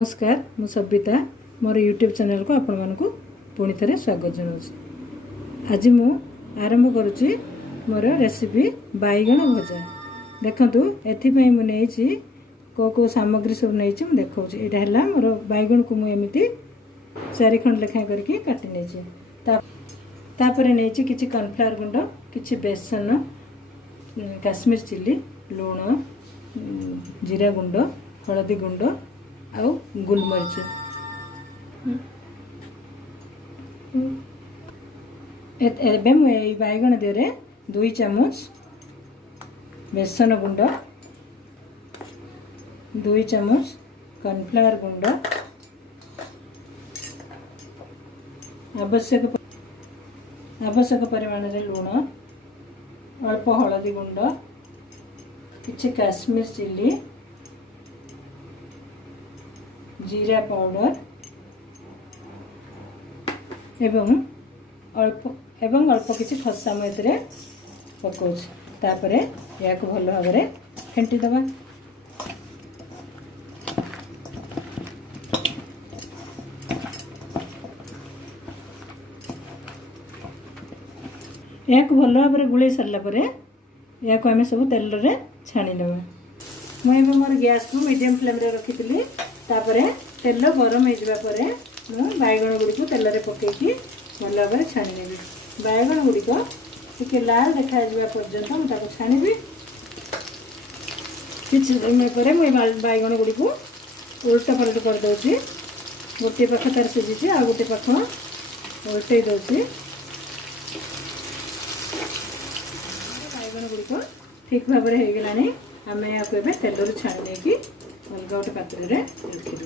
नमस्कार मु सबिता मोर YouTube channel को आपण मानकु पुणी थे स्वागत जनाऊँ। आज मु आरंभ करुच्ची मोर रेसिपी बैगण भजा। देखंतु एथिपई मु नेइची को सामग्री सब नेइची मु देखाउची। एटा हला मोर बैगण को मु एमिति 4 खंड लेखा करके काटी नेइची। तापरे नेइची किछि कॉर्नफ्लावर गुंड, किछि बेसन, काश्मीर चिली, लूण, जीरा गुंड, हळदी गुंड आउ गोलमरीच। एबे मु ए बैगण देरे 2 चम्मच बेसन गुंड, 2 चम्मच कॉर्नफ्लावर गुंड, आवश्यक परिमाण रे लूण, अल्प हळदी गुंड, किछि काश्मीर चिली, जीरा पाउडर एवं अल्प किसी खसा मुझे पकाउछ। तापरे या को भल भाव में फेंटी दबा। या को भल भाव में गुले सारा पर या को आम सब तेल रे छाणी नवा। मुझे मोर गैस को मीडियम फ्लेम रे रखी थी। तापरे तेल गरम हो बैगण गुड़ी को तेल रे पकईकी भल भाव में छाणी नेबी। बैगण गुड़िक टिके लाल देखा पर्यंत मुझे छाणी। किसी समय पर मुझे बैगण गुड़ी को उल्टा पलट कर दूसरी। गोटे पाख तार सीझी आ गोटे पाख उल्टे दूसरी। बैगण गुड़िक ठीक भाव में हो गलानी। आम या तेल छाणी नहीं अलग गोटे पात्र में रखिद।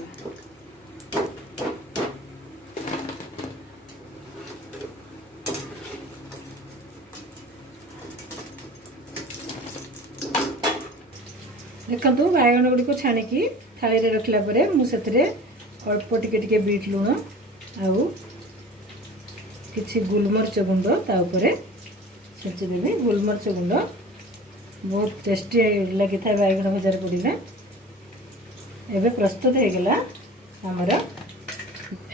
देखो बैगण गुड़ी को छाणिकी थाली रे रखला परे मुझे अल्प टिके बीट लूण आउ किछि गोलमरीच गुंड ताऊपर छेचिदेवी। गोलमरीच गुंड बहुत टेस्टी लगी था बैगण भजार पड़े। एबे प्रस्तुत हो गला हमर।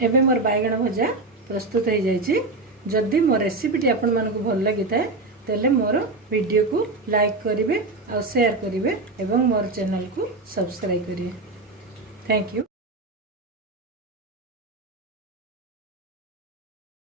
एबे मोर बैगण भजा प्रस्तुत हो जाइए। जदि मोर रेसिपीटी आपण मानकु भल लगी था तेले मोर वीडियो को लाइक करिवे और शेयर करिवे एवं मोर चैनल को सब्सक्राइब करिवे। Thank you.